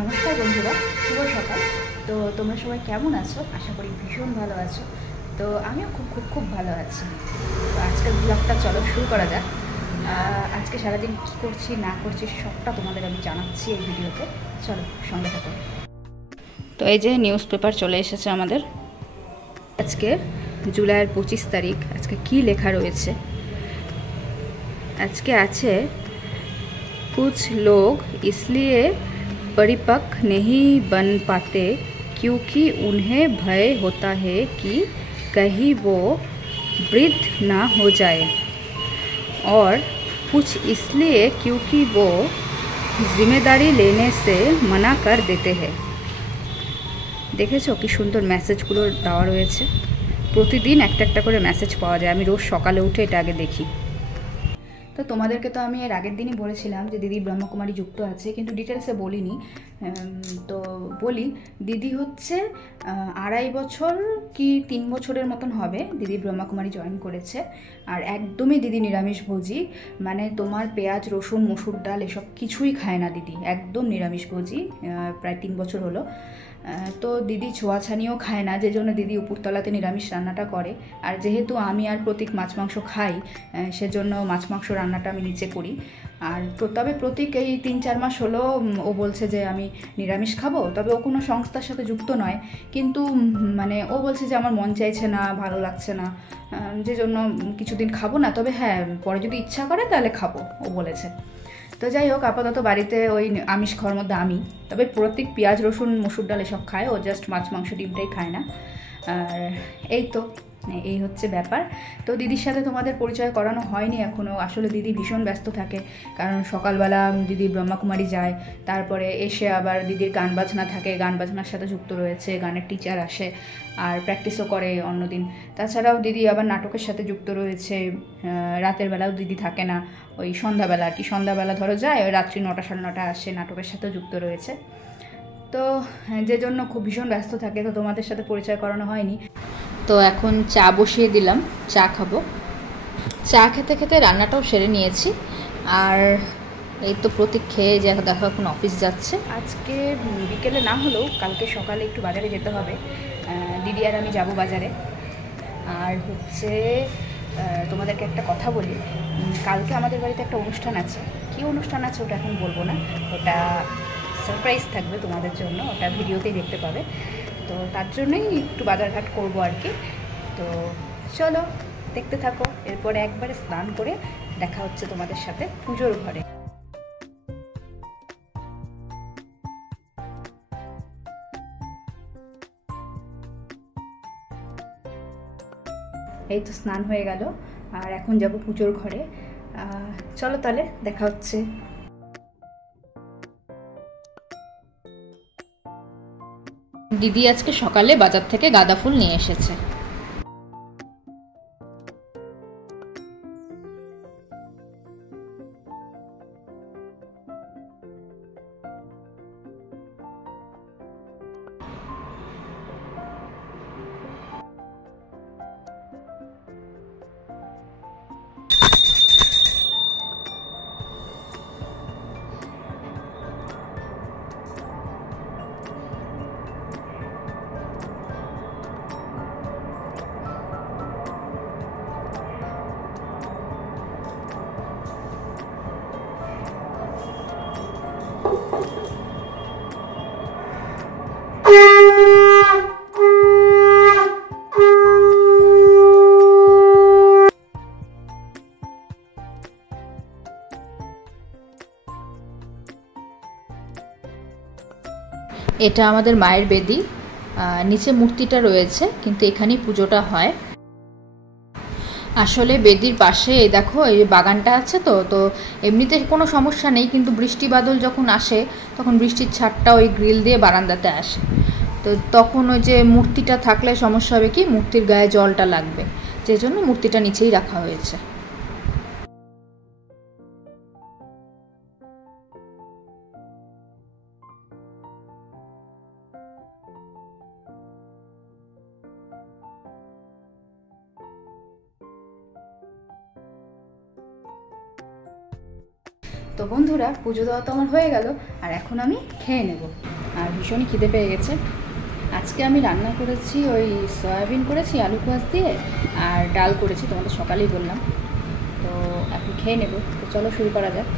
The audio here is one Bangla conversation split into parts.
নমস্কার বন্ধুরা, শুভ সকাল। তো তোমরা সবাই কেমন আছো? আশা করি ভীষণ ভালো আছো। তো আমিও খুব ভালো আছি। তো আজকের ব্লগটা চলো শুরু করা যাক। আজকে সারাদিন কী করছি না করছি সবটা তোমাদের আমি জানাচ্ছি এই ভিডিওতে। চলো সঙ্গে থাকো। তো এই যে নিউজ পেপার চলে এসেছে আমাদের। আজকে জুলাইয়ের 25 তারিখ। আজকে কি লেখা রয়েছে? আজকে আছে, कुछ लोग इसलिए परिपक्व नहीं बन पाते क्योंकि उन्हें भय होता है कि कहीं वो वृद्ध ना हो जाए, और कुछ इसलिए क्योंकि वो जिम्मेदारी लेने से मना कर देते हैं। দেখেছো কি সুন্দর মেসেজগুলো দেওয়া রয়েছে। প্রতিদিন একটা একটা করে মেসেজ পাওয়া যায়। আমি রোজ সকালে উঠে এটা আগে দেখি। তো তোমাদেরকে তো আমি এর আগের দিনই বলেছিলাম যে দিদি ব্রহ্মকুমারী যুক্ত আছে, কিন্তু ডিটেলসে বলিনি। তো বলি, দিদি হচ্ছে 2.5 বছর কি 3 বছরের মতন হবে দিদি ব্রহ্মকুমারী জয়েন করেছে। আর একদমই দিদি নিরামিষভোজী, মানে তোমার পেঁয়াজ রসুন মসুর ডাল এসব কিছুই খায় না দিদি, একদম নিরামিষভোজী। প্রায় 3 বছর হলো। তো দিদি ছোঁয়াছানিও খায় না, যে জন্য দিদি উপরতলাতে নিরামিষ রান্নাটা করে। আর যেহেতু আমি আর প্রতীক মাছ মাংস খাই, সেজন্য মাছ মাংস রান্নাটা আমি নিচে করি। আর তবে প্রতীক এই 3-4 মাস হলো ও বলছে যে আমি নিরামিষ খাবো। তবে ও কোনো সংস্থার সাথে যুক্ত নয়, কিন্তু মানে ও বলছে যে আমার মন চাইছে না, ভালো লাগছে না, যে জন্য কিছুদিন খাবো না। তবে হ্যাঁ, পরে যদি ইচ্ছা করে তাহলে খাবো, ও বলেছে। তো যাই হোক, আপাতত বাড়িতে ওই আমিষ খাওয়ার মধ্যে আমি। তবে প্রত্যেক পেঁয়াজ রসুন মসুর ডাল এসব খায়, ও জাস্ট মাছ মাংস ডিমটাই খায় না। আর এই তো, এই হচ্ছে ব্যাপার। তো দিদির সাথে তোমাদের পরিচয় করানো হয়নি এখনও। আসলে দিদি ভীষণ ব্যস্ত থাকে, কারণ সকালবেলা দিদি ব্রহ্মকুমারী যায়, তারপরে এসে আবার দিদির গান বাজনা থাকে, গান বাজনার সাথে যুক্ত রয়েছে, গানের টিচার আসে আর প্র্যাকটিসও করে অন্যদিন। তাছাড়াও দিদি আবার নাটকের সাথে যুক্ত রয়েছে। রাতের বেলাও দিদি থাকে না, ওই সন্ধ্যাবেলা আর কি, সন্ধ্যাবেলা ধরো যায়, ওই রাত্রি 9টা 9:30 আসে, নাটকের সাথেও যুক্ত রয়েছে। তো যে জন্য খুব ভীষণ ব্যস্ত থাকে, তো তোমাদের সাথে পরিচয় করানো হয়নি। তো এখন চা বসিয়ে দিলাম, চা খাবো। চা খেতে খেতে রান্নাটাও সেরে নিয়েছি। আর এই তো প্রতীক খেয়ে দেখো এখন অফিস যাচ্ছে। আজকে বিকেলে না হলেও কালকে সকালে একটু বাজারে যেতে হবে। দিদি আর আমি যাব বাজারে। আর হচ্ছে তোমাদেরকে একটা কথা বলি, কালকে আমাদের বাড়িতে একটা অনুষ্ঠান আছে। কী অনুষ্ঠান আছে ওটা এখন বলবো না, ওটা সারপ্রাইজ থাকবে তোমাদের জন্য, ওটা ভিডিওতেই দেখতে পাবে। তো তার জন্যই একটু বাজারঘাট করবো আর কি। তো চলো দেখতে থাকো। এরপরে একবারে স্নান করে দেখা হচ্ছে তোমাদের সাথে পুজোর ঘরে। এই তো স্নান হয়ে গেল, আর এখন যাব পুজোর ঘরে। চলো তাহলে দেখা হচ্ছে। দিদি আজকে সকালে বাজার থেকে গাঁদা ফুল নিয়ে এসেছে। এটা আমাদের মায়ের বেদি, নিচে মূর্তিটা রয়েছে, কিন্তু এখানেই পুজোটা হয়। আসলে বেদির পাশে এই দেখো এই বাগানটা আছে, তো তো এমনিতে কোনো সমস্যা নেই, কিন্তু বৃষ্টি বাদল যখন আসে তখন বৃষ্টির ছাটটা ওই গ্রিল দিয়ে বারান্দাতে আসে। তো তখন ওই যে মূর্তিটা থাকলে সমস্যা হবে কি, মূর্তির গায়ে জলটা লাগবে, যে জন্য মূর্তিটা নিচেই রাখা হয়েছে। তো বন্ধুরা, পুজো দেওয়া তো আমার হয়ে গেল, আর এখন আমি খেয়ে নেব। আর ভীষণই খিদে পেয়ে গেছে। আজকে আমি রান্না করেছি ওই সয়াবিন করেছি আলু কোয়াশ দিয়ে, আর ডাল করেছি, তোমাদের সকালেই বললাম। তো এখন খেয়ে নেব। তো চলো শুরু করা যাক।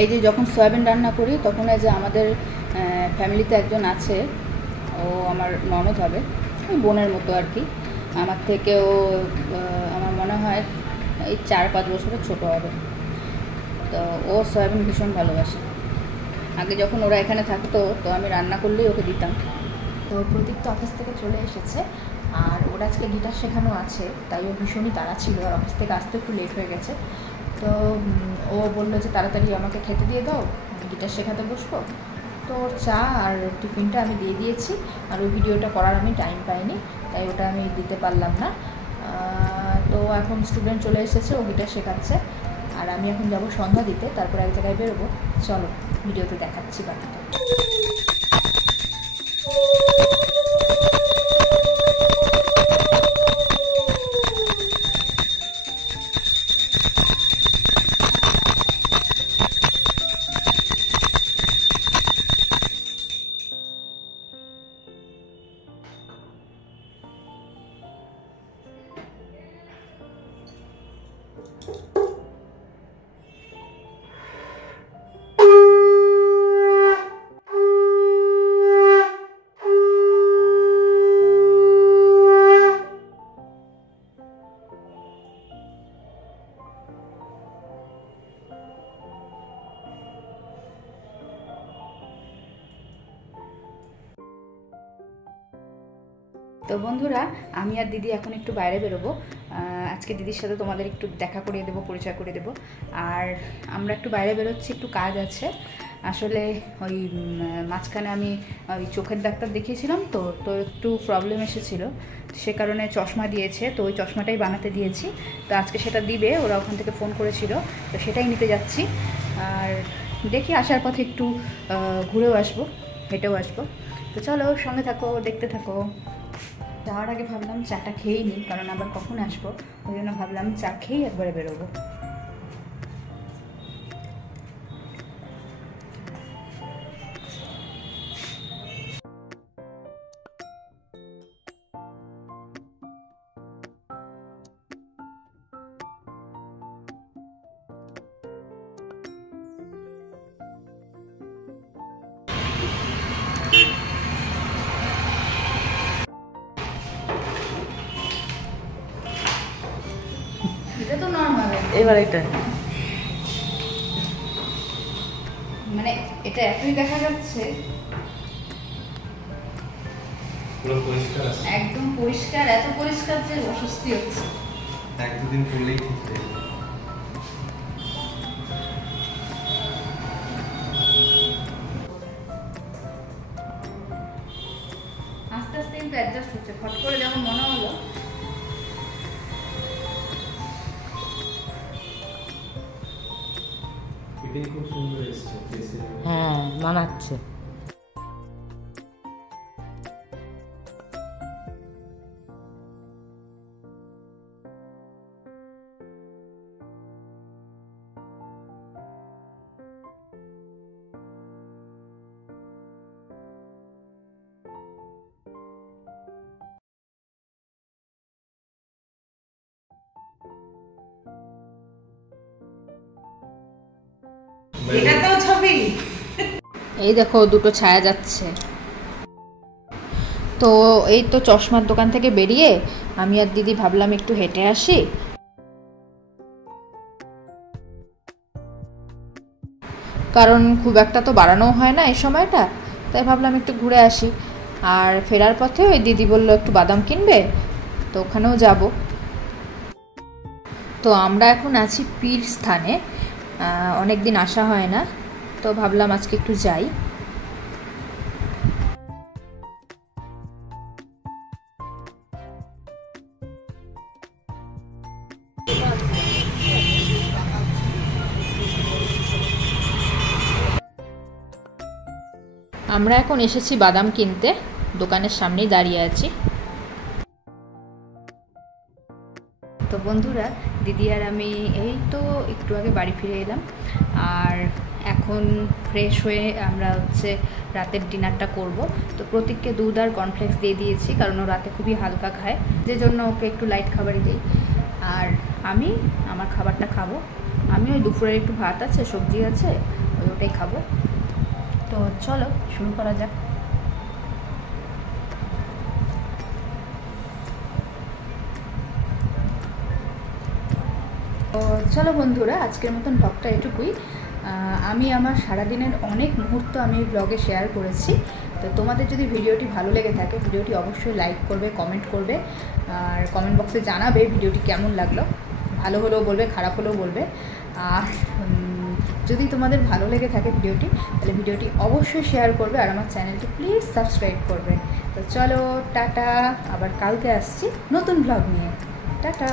এই যে যখন সয়াবিন রান্না করি তখন এই যে আমাদের ফ্যামিলিতে একজন আছে, ও আমার ননদ হবে, ওই বোনের মতো আর কি। আমার থেকেও আমার মনে হয় এই 4-5 বছরের ছোটো হবে। তো ও সয়াবিন ভীষণ ভালোবাসে। আগে যখন ওরা এখানে থাকতো তো আমি রান্না করলেই ওকে দিতাম। তো প্রদীপ তো অফিস থেকে চলে এসেছে, আর ওরা আজকে গিটার শেখানো আছে, তাই ও ভীষণই তাড়া ছিল, আর অফিস থেকে আসতে একটু লেট হয়ে গেছে। তো ও বললো যে তাড়াতাড়ি আমাকে খেতে দিয়ে দাও, গিটার শেখাতে বসবো। তো ওর চা আর টিফিনটা আমি দিয়ে দিয়েছি, আর ওই ভিডিওটা করার আমি টাইম পাইনি, তাই ওটা আমি দিতে পারলাম না। তো এখন স্টুডেন্ট চলে এসেছে, ও গিটার শেখাচ্ছে, আর আমি এখন যাব সন্ধ্যা দিতে, তারপর এক জায়গায় বেরোবো। চলো ভিডিওতে দেখাচ্ছি বাকিটা। তো বন্ধুরা, আমি আর দিদি এখন একটু বাইরে বেরোবো। আজকে দিদির সাথে তোমাদের একটু দেখা করিয়ে দেবো, পরিচয় করে দেবো। আর আমরা একটু বাইরে বেরোচ্ছি, একটু কাজ আছে। আসলে ওই মাঝখানে আমি ওই চোখের ডাক্তার দেখিয়েছিলাম, তো তো একটু প্রবলেম এসেছিলো, সে কারণে চশমা দিয়েছে, তো ওই চশমাটাই বানাতে দিয়েছি। তো আজকে সেটা দিবে, ওরা ওখান থেকে ফোন করেছিল, তো সেটাই নিতে যাচ্ছি। আর দেখি আসার পথে একটু ঘুরেও আসবো, হেঁটেও আসবো। তো চলো সঙ্গে থাকো, দেখতে থাকো। যাওয়ার আগে ভাবলাম চাটা খেয়েই নিই, কারণ আবার কখন আসবো, ওই জন্য ভাবলাম চা খেয়েই একবারে বেরোবো। এটা তো নরমাল, এবার এটা মানে এটা এতই দেখা যাচ্ছে, পুরো পরিষ্কার আছে, একদম পরিষ্কার, এত পরিষ্কার যে অস্বস্তি হচ্ছে। এক দুদিন পরলেই ঠিক হয়ে যাবে। আস্তে আস্তে কিন্তু অ্যাডজাস্ট হচ্ছে, ফট করে যেমন মনে হলো। ফিটিং খুব সুন্দর এসছে, হ্যাঁ মানাচ্ছে। এটা তো ছবি, এই দেখো দুটো ছায়া যাচ্ছে। তো এই তো চশমার দোকান থেকে বেরিয়ে আমি আর দিদি ভাবলাম একটু হেঁটে আসি। কারণ খুব একটা তো বাড়ানো হয় না এই সময়টা, তাই ভাবলাম একটু ঘুরে আসি। আর ফেরার পথে ওই দিদি বললো একটু বাদাম কিনবে, তো ওখানেও যাব। তো আমরা এখন আছি পীর স্থানে, অনেক দিন আসা হয় না, তো ভাবলাম আজকে একটু যাই। আমরা এখন এসেছি বাদাম কিনতে, দোকানের সামনেই দাঁড়িয়ে আছি। তো বন্ধুরা, দিদি আর আমি এই তো একটু আগে বাড়ি ফিরে এলাম, আর এখন ফ্রেশ হয়ে আমরা রাতের ডিনারটা করব। তো প্রতীককে দুধ আর কর্নফ্লেক্স দিয়ে দিয়েছি, কারণ ও রাতে খুবই হালকা খায়, যে জন্য ওকে একটু লাইট খাবারই দিই। আর আমি আমার খাবারটা খাবো। আমি ওই দুপুরের একটু ভাত আছে, সবজি আছে, ওটাই খাবো। তো চলো শুরু করা যাক। তো চলো বন্ধুরা, আজকের মতন ব্লগটা এটুকুই। আমি আমার সারাদিনের অনেক মুহূর্ত আমি এই ব্লগে শেয়ার করেছি। তো তোমাদের যদি ভিডিওটি ভালো লেগে থাকে, ভিডিওটি অবশ্যই লাইক করবে, কমেন্ট করবে, আর কমেন্ট বক্সে জানাবে ভিডিওটি কেমন লাগলো। ভালো হলেও বলবে, খারাপ হলেও বলবে। আর যদি তোমাদের ভালো লেগে থাকে ভিডিওটি, তাহলে ভিডিওটি অবশ্যই শেয়ার করবে, আর আমার চ্যানেলটি প্লিজ সাবস্ক্রাইব করবে। তো চলো টাটা, আবার কালকে আসছি নতুন ব্লগ নিয়ে। টাটা।